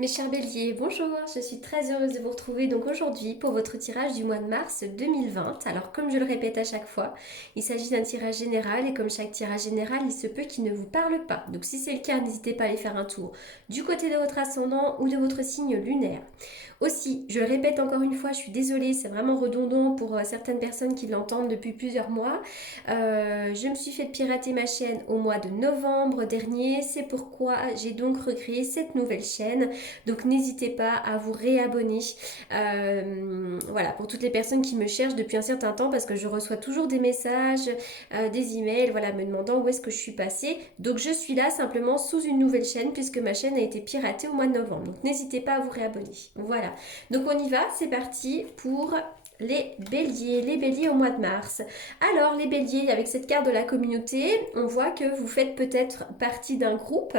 Mes chers béliers, bonjour, je suis très heureuse de vous retrouver donc aujourd'hui pour votre tirage du mois de mars 2020. Alors comme je le répète à chaque fois, il s'agit d'un tirage général et comme chaque tirage général, il se peut qu'il ne vous parle pas. Donc si c'est le cas, n'hésitez pas à aller faire un tour du côté de votre ascendant ou de votre signe lunaire. Aussi, je le répète encore une fois, je suis désolée, c'est vraiment redondant pour certaines personnes qui l'entendent depuis plusieurs mois. Je me suis fait pirater ma chaîne au mois de novembre dernier, c'est pourquoi j'ai donc recréé cette nouvelle chaîne. Donc n'hésitez pas à vous réabonner. Voilà, pour toutes les personnes qui me cherchent depuis un certain temps, parce que je reçois toujours des messages, des emails, voilà, me demandant où est-ce que je suis passée. Donc je suis là simplement sous une nouvelle chaîne, puisque ma chaîne a été piratée au mois de novembre. Donc n'hésitez pas à vous réabonner. Voilà. Donc on y va, c'est parti pour les béliers au mois de mars. Alors les béliers, avec cette carte de la communauté, on voit que vous faites peut-être partie d'un groupe,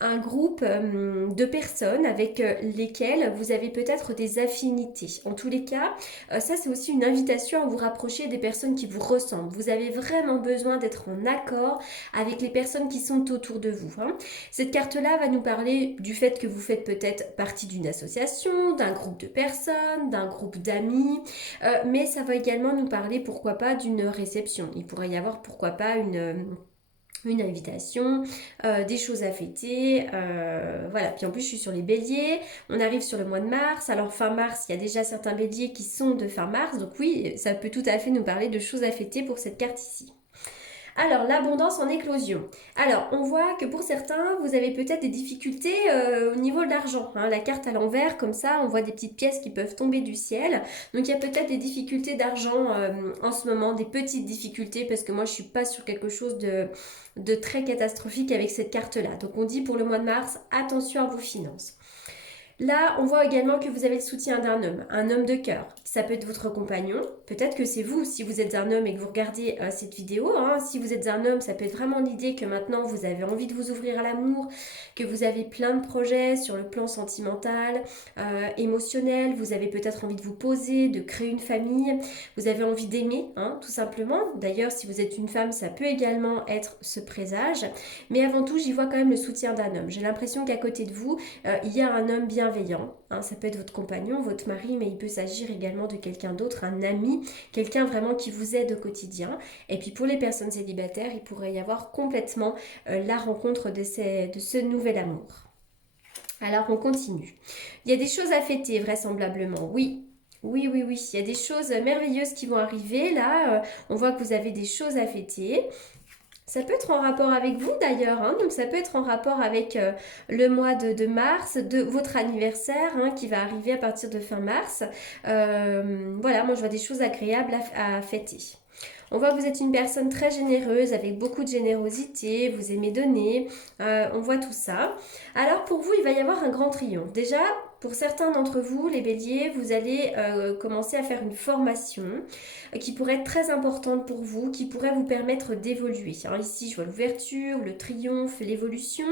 un groupe de personnes avec lesquelles vous avez peut-être des affinités. En tous les cas, ça c'est aussi une invitation à vous rapprocher des personnes qui vous ressemblent. Vous avez vraiment besoin d'être en accord avec les personnes qui sont autour de vous, hein. Cette carte-là va nous parler du fait que vous faites peut-être partie d'une association, d'un groupe de personnes, d'un groupe d'amis, mais ça va également nous parler, pourquoi pas, d'une réception. Il pourrait y avoir, pourquoi pas, une invitation, des choses à fêter, voilà. Puis en plus je suis sur les béliers, on arrive sur le mois de mars, alors fin mars il y a déjà certains béliers qui sont de fin mars, donc oui ça peut tout à fait nous parler de choses à fêter pour cette carte ici. Alors, l'abondance en éclosion. Alors, on voit que pour certains, vous avez peut-être des difficultés au niveau de l'argent, hein. La carte à l'envers, comme ça, on voit des petites pièces qui peuvent tomber du ciel. Donc, il y a peut-être des difficultés d'argent en ce moment, des petites difficultés, parce que moi, je ne suis pas sur quelque chose de très catastrophique avec cette carte-là. Donc, on dit pour le mois de mars, attention à vos finances. Là, on voit également que vous avez le soutien un homme de cœur. Ça peut être votre compagnon, peut-être que c'est vous si vous êtes un homme et que vous regardez cette vidéo, hein. Si vous êtes un homme, ça peut être vraiment l'idée que maintenant vous avez envie de vous ouvrir à l'amour, que vous avez plein de projets sur le plan sentimental, émotionnel, vous avez peut-être envie de vous poser, de créer une famille, vous avez envie d'aimer, hein, tout simplement. D'ailleurs, si vous êtes une femme, ça peut également être ce présage. Mais avant tout, j'y vois quand même le soutien d'un homme. J'ai l'impression qu'à côté de vous, il y a un homme bienveillant, hein. Ça peut être votre compagnon, votre mari, mais il peut s'agir également de quelqu'un d'autre, un ami, quelqu'un vraiment qui vous aide au quotidien. Et puis pour les personnes célibataires, il pourrait y avoir complètement la rencontre de ce nouvel amour. Alors on continue. Il y a des choses à fêter vraisemblablement, oui. Oui, oui, oui, il y a des choses merveilleuses qui vont arriver. Là, on voit que vous avez des choses à fêter. Ça peut être en rapport avec vous d'ailleurs, hein. Donc ça peut être en rapport avec le mois de mars, de votre anniversaire, hein, qui va arriver à partir de fin mars. Voilà, moi je vois des choses agréables à fêter. On voit que vous êtes une personne très généreuse, avec beaucoup de générosité, vous aimez donner, on voit tout ça. Alors pour vous, il va y avoir un grand triomphe. Déjà, pour certains d'entre vous, les béliers, vous allez commencer à faire une formation qui pourrait être très importante pour vous, qui pourrait vous permettre d'évoluer. Alors ici, je vois l'ouverture, le triomphe, l'évolution.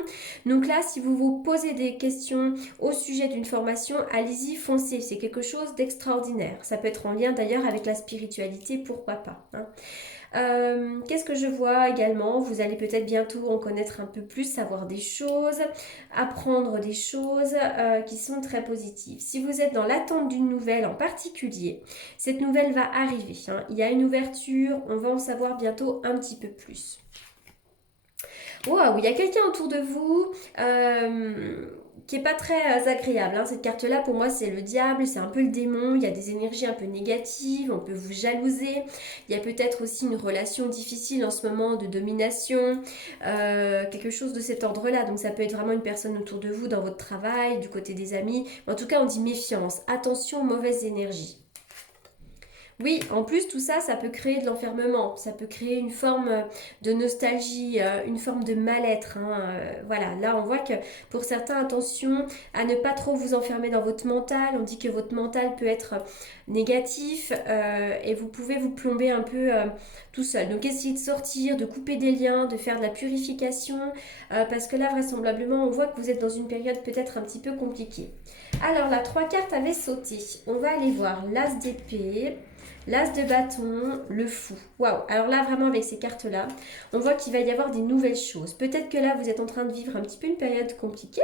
Donc là, si vous vous posez des questions au sujet d'une formation, allez-y, foncez. C'est quelque chose d'extraordinaire. Ça peut être en lien d'ailleurs avec la spiritualité, pourquoi pas, hein. Qu'est-ce que je vois également? Vous allez peut-être bientôt en connaître un peu plus, savoir des choses, apprendre des choses qui sont très positives. Si vous êtes dans l'attente d'une nouvelle en particulier, cette nouvelle va arriver, hein. Il y a une ouverture, on va en savoir bientôt un petit peu plus. Waouh, il y a quelqu'un autour de vous qui est pas très agréable, hein. Cette carte-là, pour moi, c'est le diable, c'est un peu le démon. Il y a des énergies un peu négatives, on peut vous jalouser. Il y a peut-être aussi une relation difficile en ce moment de domination, quelque chose de cet ordre-là. Donc ça peut être vraiment une personne autour de vous, dans votre travail, du côté des amis. En tout cas, on dit méfiance, attention aux mauvaises énergies. Oui, en plus tout ça, ça peut créer de l'enfermement, ça peut créer une forme de nostalgie, une forme de mal-être, hein. Voilà, là on voit que pour certains, attention à ne pas trop vous enfermer dans votre mental. On dit que votre mental peut être négatif et vous pouvez vous plomber un peu tout seul. Donc essayez de sortir, de couper des liens, de faire de la purification parce que là vraisemblablement on voit que vous êtes dans une période peut-être un petit peu compliquée. Alors là, trois cartes avaient sauté. On va aller voir l'As d'épée, l'as de bâton, le fou. Waouh! Alors là, vraiment avec ces cartes-là, on voit qu'il va y avoir des nouvelles choses. Peut-être que là, vous êtes en train de vivre un petit peu une période compliquée.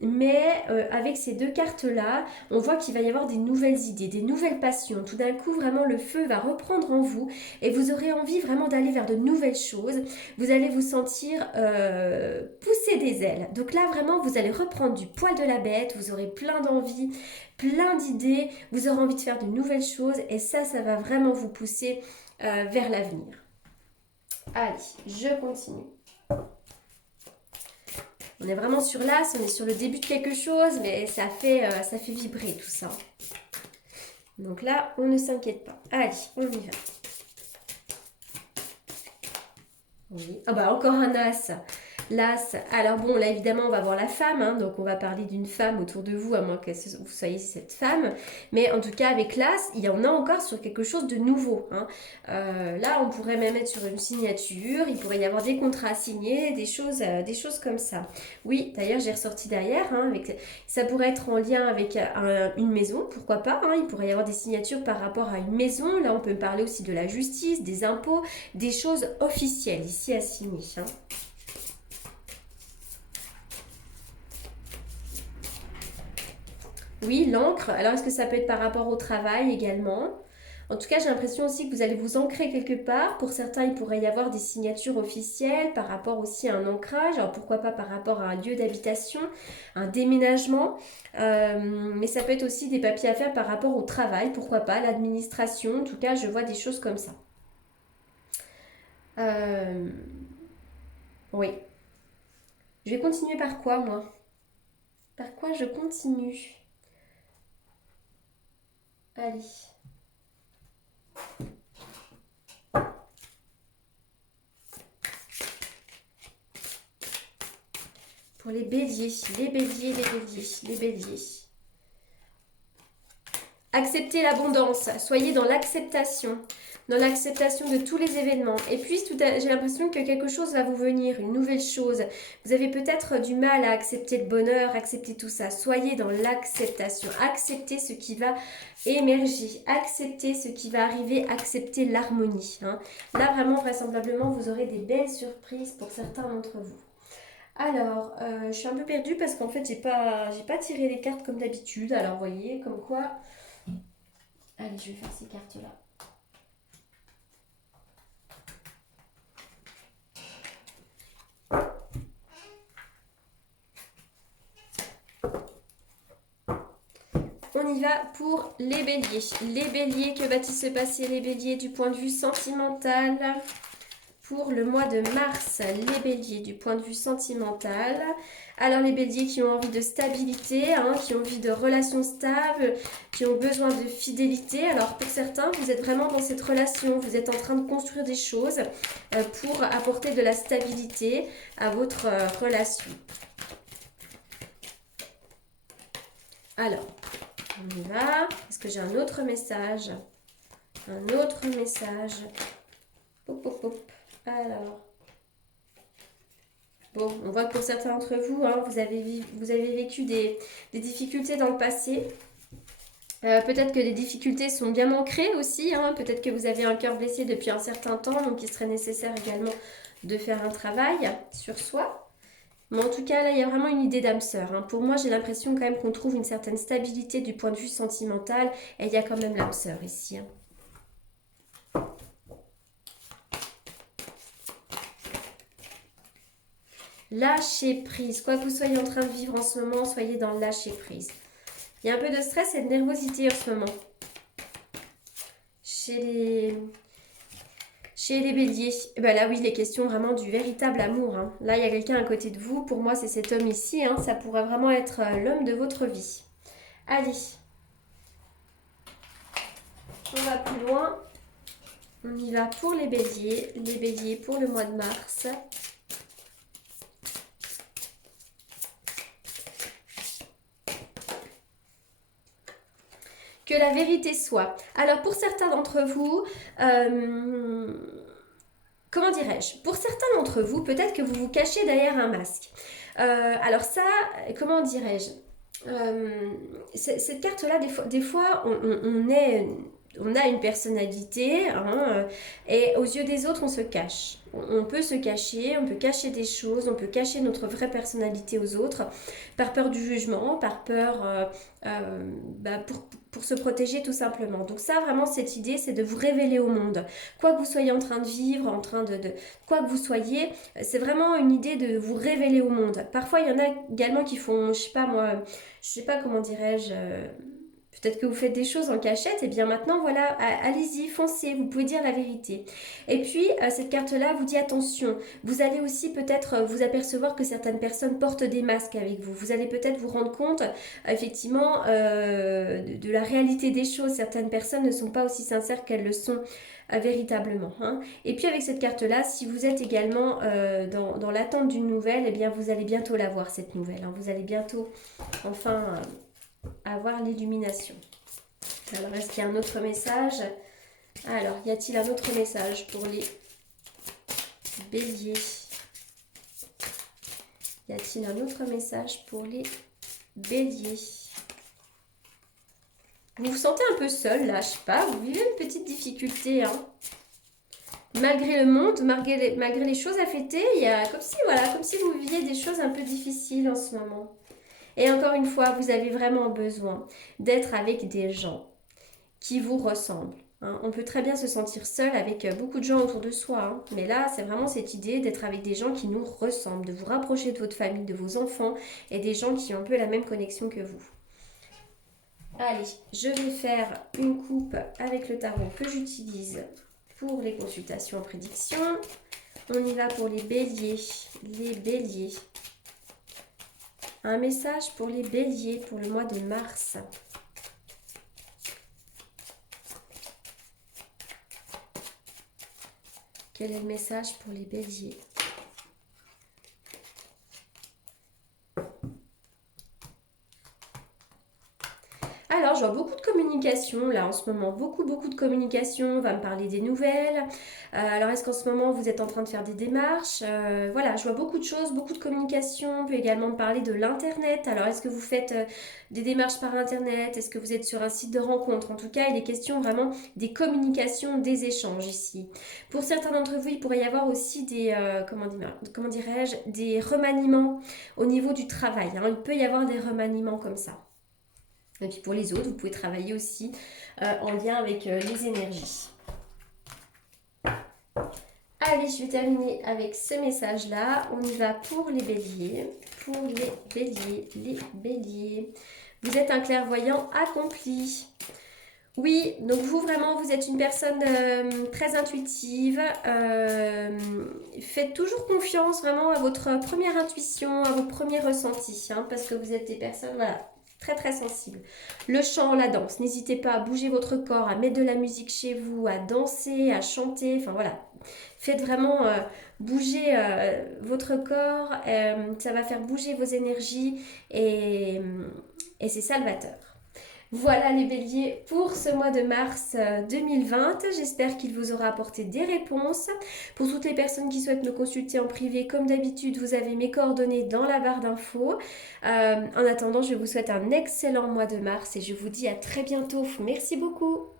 Mais avec ces deux cartes-là, on voit qu'il va y avoir des nouvelles idées, des nouvelles passions. Tout d'un coup, vraiment, le feu va reprendre en vous et vous aurez envie vraiment d'aller vers de nouvelles choses. Vous allez vous sentir pousser des ailes. Donc là, vraiment, vous allez reprendre du poil de la bête. Vous aurez plein d'envie, plein d'idées. Vous aurez envie de faire de nouvelles choses et ça va vraiment vous pousser vers l'avenir. Allez, je continue. On est vraiment sur l'as, on est sur le début de quelque chose, mais ça fait vibrer tout ça. Donc là, on ne s'inquiète pas. Allez, on y va. Oui. Ah bah encore un as. L'as. Alors bon, là évidemment, on va voir la femme, hein, donc on va parler d'une femme autour de vous, à moins que vous soyez cette femme. Mais en tout cas, avec l'as, il y en a encore sur quelque chose de nouveau. Hein. Là, on pourrait même être sur une signature, il pourrait y avoir des contrats signés, des choses comme ça. Oui, d'ailleurs, j'ai ressorti derrière, hein, ça pourrait être en lien avec une maison, pourquoi pas. Hein, il pourrait y avoir des signatures par rapport à une maison. Là, on peut parler aussi de la justice, des impôts, des choses officielles ici à signer. Hein. Oui, l'encre. Alors, est-ce que ça peut être par rapport au travail également? En tout cas, j'ai l'impression aussi que vous allez vous ancrer quelque part. Pour certains, il pourrait y avoir des signatures officielles par rapport aussi à un ancrage. Alors, pourquoi pas par rapport à un lieu d'habitation, un déménagement. Mais ça peut être aussi des papiers à faire par rapport au travail. Pourquoi pas, l'administration. En tout cas, je vois des choses comme ça. Oui. Je vais continuer par quoi, moi? Par quoi je continue? Allez. Pour les béliers, les béliers, les béliers, les béliers. Acceptez l'abondance, soyez dans l'acceptation de tous les événements. Et puis, j'ai l'impression que quelque chose va vous venir, une nouvelle chose. Vous avez peut-être du mal à accepter le bonheur, accepter tout ça. Soyez dans l'acceptation, acceptez ce qui va émerger, acceptez ce qui va arriver, acceptez l'harmonie. Hein. Là, vraiment, vraisemblablement, vous aurez des belles surprises pour certains d'entre vous. Alors, je suis un peu perdue parce qu'en fait, j'ai pas tiré les cartes comme d'habitude. Alors, vous voyez, comme quoi... Allez, je vais faire ces cartes-là. On y va pour les béliers. Les béliers, que va-t-il se passer les béliers du point de vue sentimental ? Pour le mois de mars, les béliers du point de vue sentimental. Alors les béliers qui ont envie de stabilité, hein, qui ont envie de relations stables, qui ont besoin de fidélité. Alors pour certains, vous êtes vraiment dans cette relation, vous êtes en train de construire des choses pour apporter de la stabilité à votre relation. Alors, on y va. Est-ce que j'ai un autre message? Un autre message. Pop, pop, pop. Alors, bon, on voit que pour certains d'entre vous, hein, vous avez vécu des difficultés dans le passé. Peut-être que les difficultés sont bien ancrées aussi. Hein, peut-être que vous avez un cœur blessé depuis un certain temps, donc il serait nécessaire également de faire un travail sur soi. Mais en tout cas, là, il y a vraiment une idée d'âme sœur. Hein. Pour moi, j'ai l'impression quand même qu'on trouve une certaine stabilité du point de vue sentimental. Et il y a quand même l'âme sœur ici. Hein. Lâcher prise. Quoi que vous soyez en train de vivre en ce moment, soyez dans le lâcher prise. Il y a un peu de stress et de nervosité en ce moment. Chez les béliers. Ben là, oui, les questions vraiment du véritable amour. Hein. Là, il y a quelqu'un à côté de vous. Pour moi, c'est cet homme ici. Hein. Ça pourrait vraiment être l'homme de votre vie. Allez. On va plus loin. On y va pour les béliers. Les béliers pour le mois de mars. Que la vérité soit. Alors pour certains d'entre vous, comment dirais-je? Pour certains d'entre vous, peut-être que vous vous cachez derrière un masque. Alors ça, comment dirais-je? Cette carte-là, des fois on est on a une personnalité, hein, et aux yeux des autres, on se cache. On peut se cacher, on peut cacher des choses, on peut cacher notre vraie personnalité aux autres, par peur du jugement, par peur pour se protéger tout simplement. Donc ça, vraiment, cette idée, c'est de vous révéler au monde. Quoi que vous soyez en train de vivre, en train de quoi que vous soyez, c'est vraiment une idée de vous révéler au monde. Parfois, il y en a également qui font, je sais pas moi, je sais pas comment dirais-je... peut-être que vous faites des choses en cachette, et bien maintenant, voilà, allez-y, foncez, vous pouvez dire la vérité. Et puis, cette carte-là vous dit attention, vous allez aussi peut-être vous apercevoir que certaines personnes portent des masques avec vous. Vous allez peut-être vous rendre compte, effectivement, de la réalité des choses. Certaines personnes ne sont pas aussi sincères qu'elles le sont véritablement. Hein. Et puis avec cette carte-là, si vous êtes également dans l'attente d'une nouvelle, eh bien vous allez bientôt la voir, cette nouvelle. Hein. Vous allez bientôt, enfin... avoir l'illumination. Alors, est-ce qu'il y a un autre message? Alors, y a-t-il un autre message pour les béliers? Y a-t-il un autre message pour les béliers? Vous vous sentez un peu seul, là, je sais pas, vous vivez une petite difficulté, hein. Malgré le monde, malgré les choses à fêter, il y a comme si, voilà, comme si vous viviez des choses un peu difficiles en ce moment. Et encore une fois, vous avez vraiment besoin d'être avec des gens qui vous ressemblent. Hein. On peut très bien se sentir seul avec beaucoup de gens autour de soi. Hein. Mais là, c'est vraiment cette idée d'être avec des gens qui nous ressemblent, de vous rapprocher de votre famille, de vos enfants et des gens qui ont un peu la même connexion que vous. Allez, je vais faire une coupe avec le tarot que j'utilise pour les consultations en prédiction. On y va pour les béliers. Les béliers. Un message pour les béliers pour le mois de mars. Quel est le message pour les béliers? Alors, je vois beaucoup de communication là en ce moment, beaucoup de communication, on va me parler des nouvelles. Alors, est-ce qu'en ce moment vous êtes en train de faire des démarches? Voilà, je vois beaucoup de choses, beaucoup de communication, on peut également me parler de l'internet. Alors, est-ce que vous faites des démarches par internet? Est-ce que vous êtes sur un site de rencontre? En tout cas, il est question vraiment des communications, des échanges ici. Pour certains d'entre vous, il pourrait y avoir aussi des, comment dirais-je, des remaniements au niveau du travail. Hein. Il peut y avoir des remaniements comme ça. Et puis pour les autres, vous pouvez travailler aussi en lien avec les énergies. Allez, je vais terminer avec ce message-là. On y va pour les béliers. Pour les béliers, les béliers. Vous êtes un clairvoyant accompli. Oui, donc vous vraiment, vous êtes une personne très intuitive. Faites toujours confiance vraiment à votre première intuition, à vos premiers ressentis. Hein, parce que vous êtes des personnes, voilà, très sensible. Le chant, la danse, n'hésitez pas à bouger votre corps, à mettre de la musique chez vous, à danser, à chanter, enfin voilà. Faites vraiment bouger votre corps, ça va faire bouger vos énergies et c'est salvateur. Voilà les béliers pour ce mois de mars 2020. J'espère qu'il vous aura apporté des réponses. Pour toutes les personnes qui souhaitent me consulter en privé, comme d'habitude, vous avez mes coordonnées dans la barre d'infos. En attendant, je vous souhaite un excellent mois de mars et je vous dis à très bientôt. Merci beaucoup.